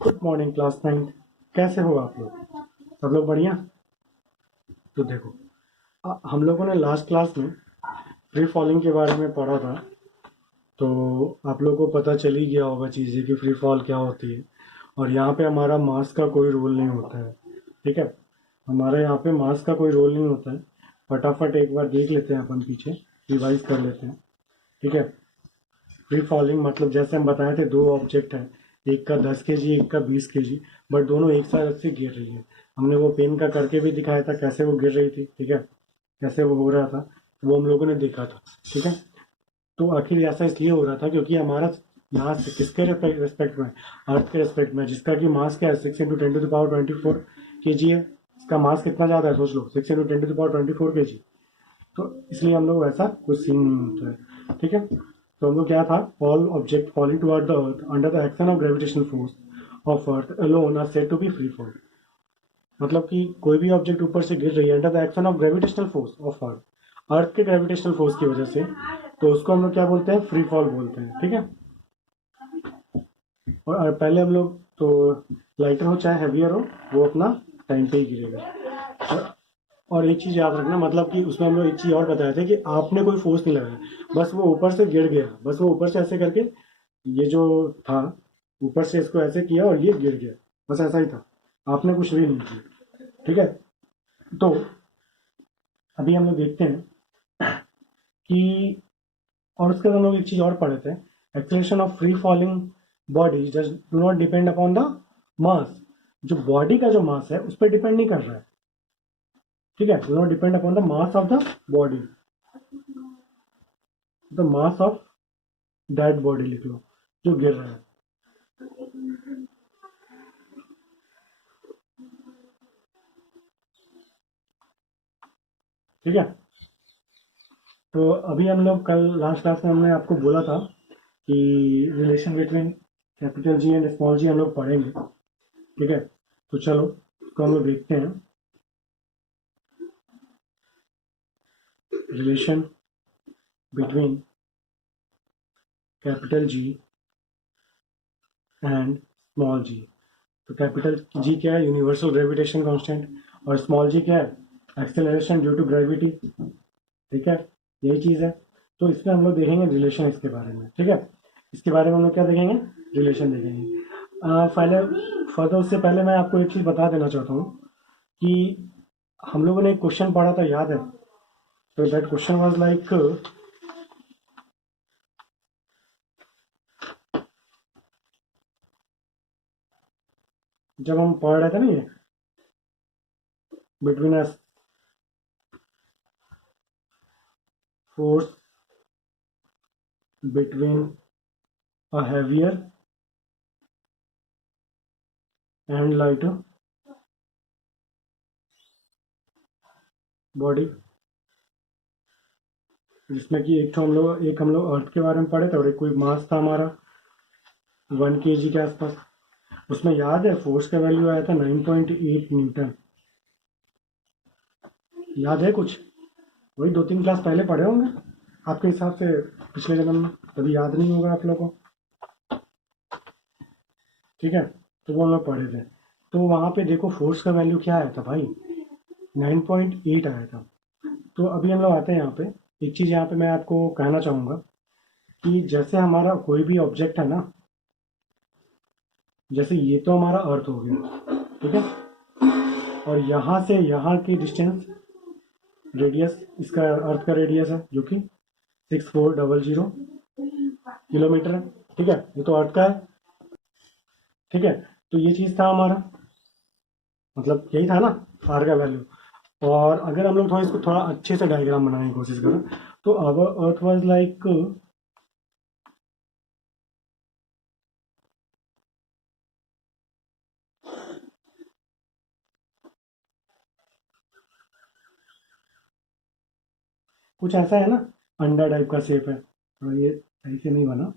Good morning class 9। कैसे हो आप लोग? सब लोग बढ़िया? तो देखो, हम लोगों ने लास्ट क्लास में फ्री फॉलिंग के बारे में पढ़ा था। तो आप लोगों को पता चल ही गया होगा चीज़ें कि फ्री फॉल क्या होती है। और यहाँ पे हमारा मास का कोई रोल नहीं होता है। ठीक है, हमारे यहाँ पे मास का कोई रोल नहीं होता है। फटाफट एक बार देख लेते हैं, अपन पीछे रिवाइज कर लेते हैं। ठीक है, फ्री फॉलिंग मतलब जैसे हम बताए थे, दो ऑब्जेक्ट है, एक का 10 kg, एक का 20 kg, बट दोनों एक साथ से गिर रही है। हमने वो पेन का करके भी दिखाया था कैसे वो गिर रही थी। ठीक है, कैसे वो हो रहा था, वो हम लोगों ने देखा था। ठीक है, तो आखिर ऐसा इसलिए हो रहा था क्योंकि हमारा यहाँ से किसके रेस्पेक्ट में, अर्थ के रेस्पेक्ट में, जिसका कि मास क्या है, 6 × 10⁻24 kg है। इसका मास कितना ज़्यादा है सोच लो, 6 × 10⁻24 kg। तो इसलिए हम लोग वैसा कुछ सीन नहीं होता है। ठीक है, तो हम लोग क्या था, all object falling toward the earth under the action of gravitational force of earth alone are said to be free fall. मतलब कि कोई भी ऑब्जेक्ट ऊपर से गिर रही है under the action of gravitational force of earth, earth के ग्रेविटेशनल फोर्स की वजह से, तो उसको हम लोग क्या बोलते हैं, फ्री फॉल बोलते हैं। ठीक है, और पहले हम लोग तो लाइटर हो चाहे हैवियर हो, वो अपना टाइम पे ही गिरेगा। और एक चीज याद रखना, मतलब कि उसमें हम लोग एक चीज और बताए थे कि आपने कोई फोर्स नहीं लगाया, बस वो ऊपर से गिर गया, बस वो ऊपर से ऐसे करके, ये जो था, ऊपर से इसको ऐसे किया और ये गिर गया, बस ऐसा ही था, आपने कुछ भी नहीं किया। ठीक है, तो अभी हम लोग देखते हैं कि, और उसके बाद हम लोग एक चीज और पढ़े थे, acceleration of free falling bodies do not depend upon the mass. जो बॉडी का जो मास है उस पर डिपेंड नहीं कर रहा है। ठीक है, do not depend upon the mass of the body, the mass of that body लिख लो, जो गिर रहा है। ठीक है, तो अभी हम लोग कल लास्ट क्लास में हमने आपको बोला था कि relation between capital G and small G हम लोग पढ़ेंगे। ठीक है, तो चलो इसको हम लोग देखते हैं। Relation between capital G and small G. तो कैपिटल जी क्या है, यूनिवर्सल ग्रेविटेशन कांस्टेंट, और स्मॉल जी क्या है, एक्सेलरेशन ड्यू टू ग्रेविटी। ठीक है, यही चीज़ है। तो इसमें हम लोग देखेंगे रिलेशन इसके बारे में। ठीक है, इसके बारे में हम लोग क्या देखेंगे, रिलेशन देखेंगे। पहले फर्दर उससे पहले मैं आपको एक चीज़ बता देना चाहता हूँ कि हम लोगों ने एक क्वेश्चन पढ़ा था, याद है? तो दैट क्वेश्चन वाज लाइक, जब हम पढ़ रहे थे ना ये, between a force between a heavier and lighter body, जिसमें कि एक हम लोग अर्थ के बारे में पढ़े थे और एक कोई मास था हमारा 1 kg के आसपास। उसमें याद है फोर्स का वैल्यू आया था 9.8 न्यूटन। याद है कुछ? वही 2-3 क्लास पहले पढ़े होंगे आपके हिसाब से, पिछले जन्म में, तभी याद नहीं होगा आप लोगों को। ठीक है, तो वो हम लोग पढ़े थे। तो वहाँ पे देखो फोर्स का वैल्यू क्या आया था भाई, 9.8 आया था। तो अभी हम लोग आते हैं यहाँ पे, एक चीज़ यहाँ पे मैं आपको कहना चाहूँगा कि जैसे हमारा कोई भी ऑब्जेक्ट है ना, जैसे ये तो हमारा अर्थ हो गया। ठीक है, और यहाँ से यहाँ की डिस्टेंस, रेडियस, इसका अर्थ का रेडियस है जो कि 6400 किलोमीटर है। ठीक है, ये तो अर्थ का है। ठीक है, तो ये चीज़ था हमारा, मतलब यही था ना आर का वैल्यू। और अगर हम लोग थोड़ा इसको थोड़ा अच्छे से डायग्राम बनाने की कोशिश करें, तो अवर अर्थ वाज लाइक, कुछ ऐसा है ना, अंडा टाइप का शेप है, थोड़ा ये सही से नहीं बना।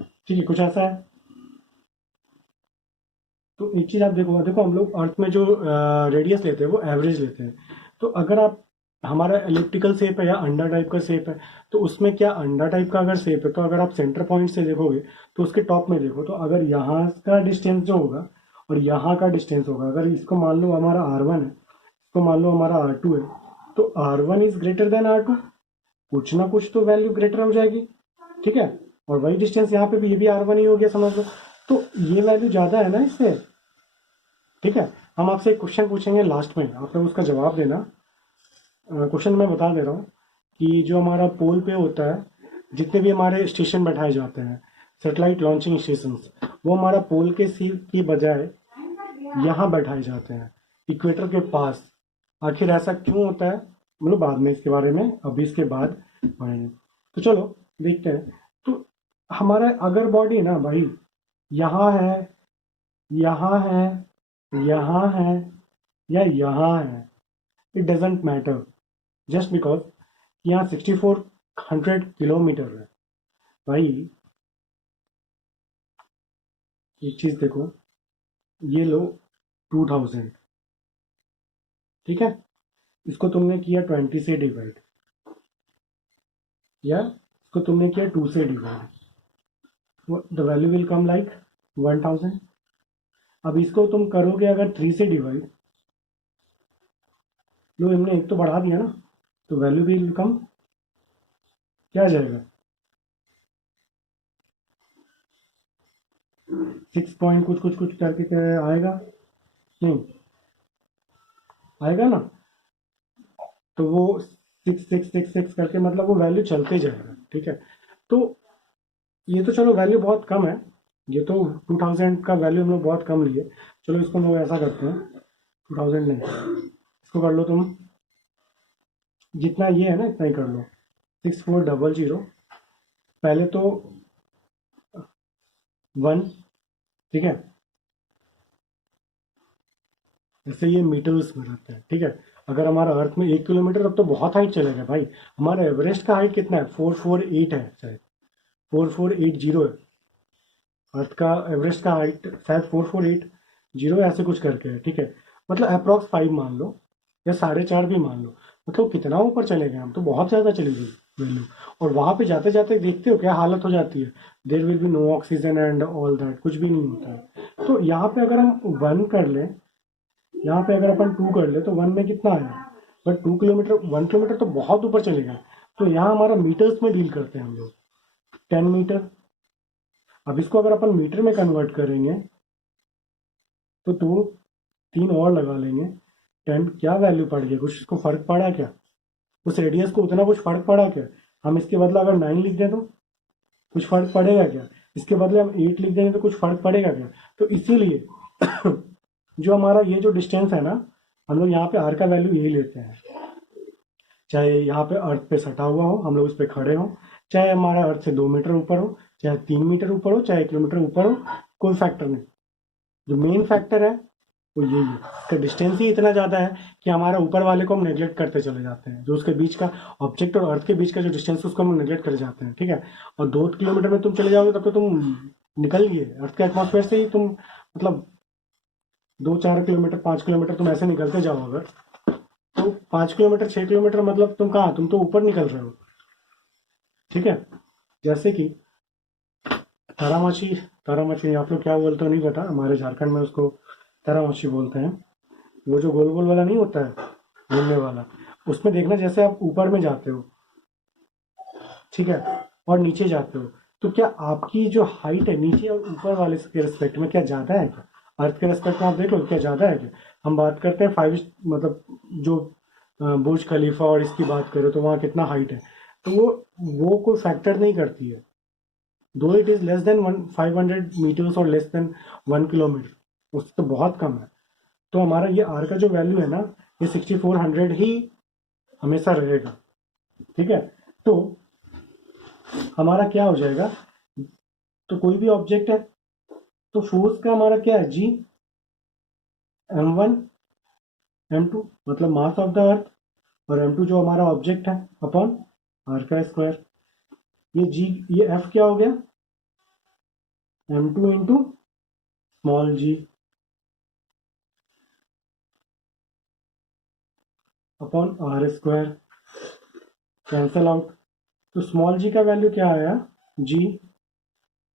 ठीक है, कुछ ऐसा है। तो एक चीज आप देखो देखो, हम लोग अर्थ में जो रेडियस लेते हैं वो एवरेज लेते हैं। तो अगर आप हमारा एलिप्टिकल शेप है या अंडा टाइप का शेप है, तो उसमें क्या अंडा टाइप का अगर शेप है तो अगर आप सेंटर पॉइंट से देखोगे तो उसके टॉप में देखो, तो अगर यहाँ का डिस्टेंस जो होगा और यहाँ का डिस्टेंस होगा, अगर इसको मान लो हमारा R1 है, इसको मान लो हमारा R2 है, तो R1 is greater than R2, कुछ ना कुछ तो वैल्यू ग्रेटर हो जाएगी, ठीक है। और वही डिस्टेंस यहाँ पे भी, ये भी R1 ही हो गया समझ लो, तो ये वैल्यू ज्यादा है ना इससे, ठीक है। हम आपसे एक क्वेश्चन पूछेंगे लास्ट में, आप लोग उसका जवाब देना। क्वेश्चन मैं बता दे रहा हूँ कि जो हमारा पोल पे होता है, जितने भी हमारे स्टेशन बैठाए जाते हैं, सेटेलाइट लॉन्चिंग स्टेशन, वो हमारा पोल के सी की बजाय यहाँ बैठाए जाते हैं, इक्वेटर के पास। आखिर ऐसा क्यों होता है, मतलब बाद में इसके बारे में, अभी इसके बाद पढ़ेंगे। तो चलो देखते हैं। तो हमारा अगर बॉडी ना भाई यहाँ है, यहाँ है, यहाँ है या यहाँ है, it doesn't matter, just because यहाँ 6400 किलोमीटर है भाई। एक चीज देखो, ये लो 2000, ठीक है, इसको तुमने किया 20 से डिवाइड, या इसको तुमने किया 2 से divide, the value will come like 1000। अब इसको तुम करोगे अगर 3 से डिवाइड, लो हमने एक तो बढ़ा दिया ना, तो वैल्यू विल कम, क्या आ जाएगा, 6 पॉइंट कुछ कुछ कुछ करके क्या आएगा, नहीं आएगा ना, तो वो 6666 करके मतलब वो वैल्यू चलते जाएगा, ठीक है। तो ये तो चलो वैल्यू बहुत कम है, ये तो 2000 का वैल्यू हम लोग बहुत कम लिए। चलो इसको हम लोग ऐसा करते हैं, 2000 नहीं, इसको कर लो तुम, जितना ये है ना इतना ही कर लो, 6400, पहले तो 1, ठीक है, जैसे ये मीटर्स में रहता है, ठीक है। अगर हमारा अर्थ में 1 किलोमीटर, तब तो बहुत हाइट चलेगा भाई। हमारा एवरेस्ट का हाइट कितना है, 448 है शायद, 4480 है। अर्थ का एवरेस्ट का हाइट शायद 4480 ऐसे कुछ करके है, ठीक है। मतलब अप्रॉक्स 5 मान लो, या 4.5 भी मान लो, मतलब कितना ऊपर चले गए हम, तो बहुत ज़्यादा चली गई वैल्यू। और वहां पे जाते जाते देखते हो क्या हालत हो जाती है, there will be no oxygen and all that, कुछ भी नहीं होता है। तो यहाँ पे अगर हम 1 कर लें, यहाँ पे अगर अपन 2 कर ले, तो 1 में कितना आया, बट 2 किलोमीटर, 1 किलोमीटर तो बहुत ऊपर चलेगा। तो यहाँ हमारा मीटर्स में डील करते हैं हम लोग, 10 मीटर। अब इसको अगर अपन मीटर में कन्वर्ट करेंगे, तो 3 और लगा लेंगे, 10 क्या वैल्यू पड़ गई, कुछ इसको फर्क पड़ा क्या, उस रेडियस को उतना कुछ फर्क पड़ा क्या। हम इसके बदले अगर 9 लिख दें तो कुछ फर्क पड़ेगा क्या, इसके बदले हम 8 लिख देंगे तो कुछ फर्क पड़ेगा क्या। तो इसीलिए जो हमारा ये जो डिस्टेंस है ना, हम लोग यहाँ पे आर का वैल्यू यही लेते हैं, चाहे यहाँ पे अर्थ पे सटा हुआ हो, हम लोग उस पर खड़े हों, चाहे हमारा अर्थ से 2 मीटर ऊपर हो, चाहे 3 मीटर ऊपर हो, चाहे 1 किलोमीटर ऊपर हो, कोई फैक्टर नहीं। जो मेन फैक्टर है वो यही है, इसका डिस्टेंस ही इतना ज़्यादा है कि हमारा ऊपर वाले को हम नेग्लेक्ट करते चले जाते हैं, जो उसके बीच का ऑब्जेक्ट और अर्थ के बीच का जो डिस्टेंस है उसको हम नेग्लेक्ट कर जाते हैं, ठीक है। और 2 किलोमीटर में तुम चले जाओगे तब तो तुम निकल गए अर्थ के एटमॉस्फेयर से ही, तुम मतलब 2-4 किलोमीटर, 5 किलोमीटर तुम ऐसे निकलते जाओ अगर, तो 5 किलोमीटर, 6 किलोमीटर, मतलब तुम कहाँ, तुम तो ऊपर निकल रहे हो, ठीक है। जैसे कि तारामाछी, तारामाछी आप लोग क्या बोलते हो नहीं पता, हमारे झारखंड में उसको तारामाछी बोलते हैं। वो जो गोल गोल वाला नहीं होता है, घूमने वाला, उसमें देखना जैसे आप ऊपर में जाते हो, ठीक है, और नीचे जाते हो, तो क्या आपकी जो हाइट है नीचे और ऊपर वाले के रिस्पेक्ट में क्या ज़्यादा है क्या, अर्थ के रिस्पेक्ट में आप देख लो क्या ज़्यादा है क्या। हम बात करते हैं 5, मतलब जो बुर्ज खलीफा और इसकी बात करें तो वहाँ कितना हाइट है, तो वो कोई फैक्टर नहीं करती है, दो it is less than 500 meters और लेस देन 1 किलोमीटर, उससे तो बहुत कम है। तो हमारा ये आर का जो वैल्यू है ना, ये 6400 ही हमेशा रहेगा, ठीक है। तो हमारा क्या हो जाएगा, तो कोई भी ऑब्जेक्ट है, तो फोर्स का हमारा क्या है, जी, m1 m2, मतलब मास ऑफ द अर्थ, और m2 जो हमारा ऑब्जेक्ट है, अपॉन आर का स्क्वायर। ये जी, ये एफ क्या हो गया, m2 into small G, upon R square, cancel out. तो स्मॉल जी का वैल्यू क्या आया, G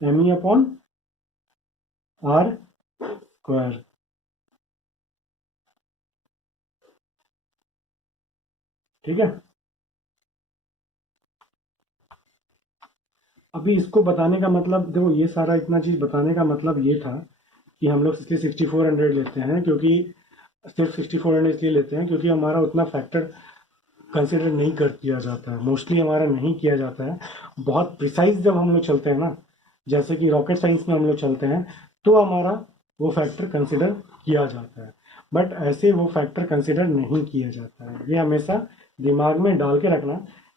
M E upon R square. ठीक है, अभी इसको बताने का मतलब देखो, ये सारा इतना चीज बताने का मतलब ये था कि हम लोग इसलिए 6400 लेते हैं, क्योंकि सिर्फ 6400 इसलिए लेते हैं क्योंकि हमारा उतना फैक्टर कंसिडर नहीं कर किया जाता है, मोस्टली हमारा नहीं किया जाता है। बहुत प्रिसाइज जब हम लोग चलते हैं ना, जैसे कि रॉकेट साइंस में हम लोग चलते हैं, तो हमारा वो फैक्टर कंसिडर किया जाता है, बट ऐसे वो फैक्टर कंसिडर नहीं किया जाता है। ये हमेशा दिमाग में डाल के रखना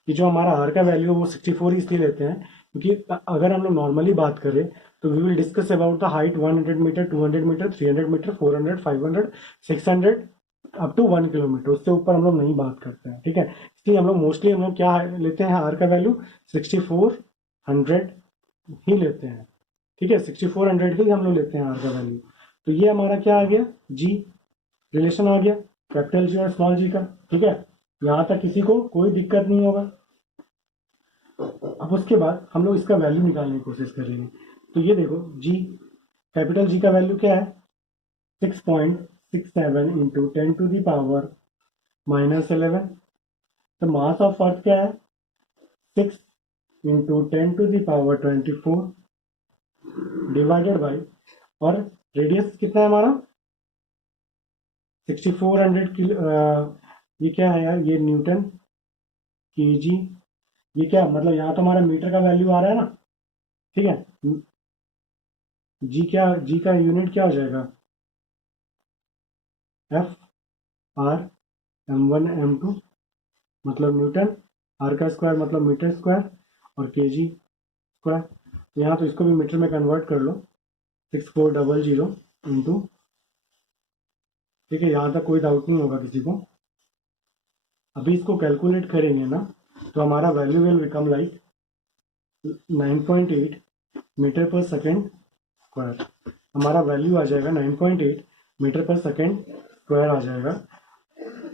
कि जो हमारा आर का वैल्यू है वो 64 इसलिए लेते हैं क्योंकि अगर हम लोग नॉर्मली बात करें तो we will discuss about the height 100 meter, 200 meter, 300 meter, 400, 500, 600 up to 1 kilometer, उससे ऊपर हम लोग नहीं बात करते हैं। ठीक है, इसलिए हम लोग मोस्टली हम लोग क्या लेते हैं, आर का वैल्यू 6400 ही लेते हैं। ठीक है, 6400 ही हम लोग लेते हैं आर का वैल्यू। तो ये हमारा क्या आ गया, जी रिलेशन आ गया कैपिटल जी और स्मॉल जी का। ठीक है, यहाँ तक किसी को कोई दिक्कत नहीं होगा। अब उसके बाद हम लोग इसका वैल्यू निकालने की कोशिश करेंगे। तो ये देखो, जी कैपिटल जी का वैल्यू क्या है, 6.67 इंटू 10⁻⁻11। तो मास ऑफ अर्थ क्या है, 6 इंटू 10⁻24 डिवाइडेड बाई, और रेडियस कितना है हमारा 6400 किलो। ये क्या है यार, ये न्यूटन केजी, ये क्या मतलब यहाँ तो हमारा मीटर का वैल्यू आ रहा है ना। ठीक है, जी क्या, जी का यूनिट क्या हो जाएगा, एफ आर m1 m2 मतलब न्यूटन, आर का स्क्वायर मतलब मीटर स्क्वायर, और के जी स्क्वायर। तो यहाँ तो इसको भी मीटर में कन्वर्ट कर लो, 6400 इंटू। ठीक है, यहाँ तक कोई डाउट नहीं होगा किसी को। अभी इसको कैलकुलेट करेंगे ना, तो हमारा value will become like 9.8 meter per second square. हमारा वैल्यू आ जाएगा 9.8 मीटर पर सेकेंड स्क्वायर आ जाएगा।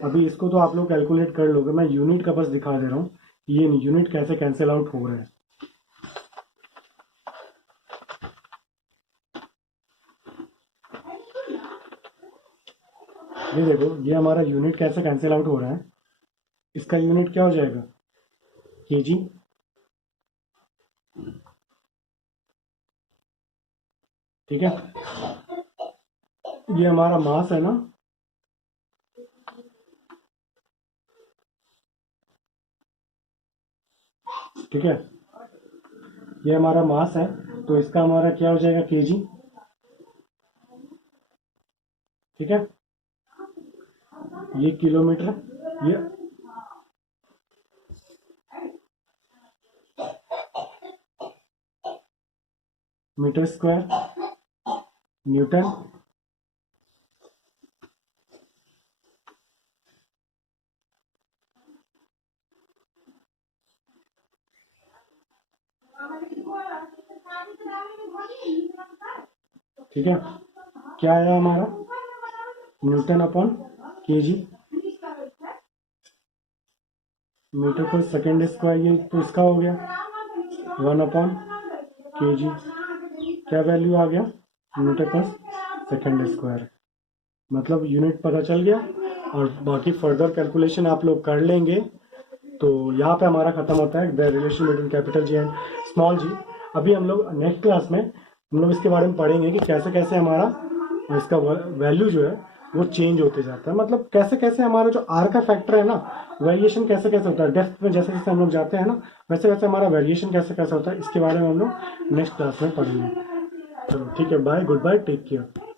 अभी इसको तो आप लोग कैलकुलेट कर लोगे, मैं यूनिट का बस दिखा दे रहा हूँ ये यूनिट कैसे कैंसिल आउट हो रहे हैं। ये देखो, ये हमारा यूनिट कैसे कैंसिल आउट हो रहा है। इसका यूनिट क्या हो जाएगा, केजी। ठीक है, ये हमारा मास है ना, ठीक है, ये हमारा मास है, तो इसका हमारा क्या हो जाएगा, केजी। ठीक है, ये किलोमीटर, ये मीटर स्क्वायर, न्यूटन, ठीक है, क्या आया हमारा, Newton upon KG metre per second square. ये तो इसका हो गया 1/kg। क्या वैल्यू आ गया, मीटर पर सेकेंड स्क्वायर, मतलब यूनिट पता चल गया। और बाकी फर्दर कैलकुलेशन आप लोग कर लेंगे। तो यहाँ पे हमारा खत्म होता है the relation between capital G and small G. अभी हम लोग नेक्स्ट क्लास में हम लोग इसके बारे में पढ़ेंगे कि कैसे कैसे हमारा इसका वैल्यू जो है वो चेंज होते जाता है, मतलब कैसे कैसे हमारा जो आर का फैक्टर है ना, वेरिएशन कैसे कैसे होता है डेप्थ में, जैसे जैसे हम लोग जाते हैं ना वैसे वैसे हमारा वेरिएशन कैसे कैसे होता है, इसके बारे में हम लोग नेक्स्ट क्लास में पढ़ेंगे। चलो ठीक है, bye, good bye, take care.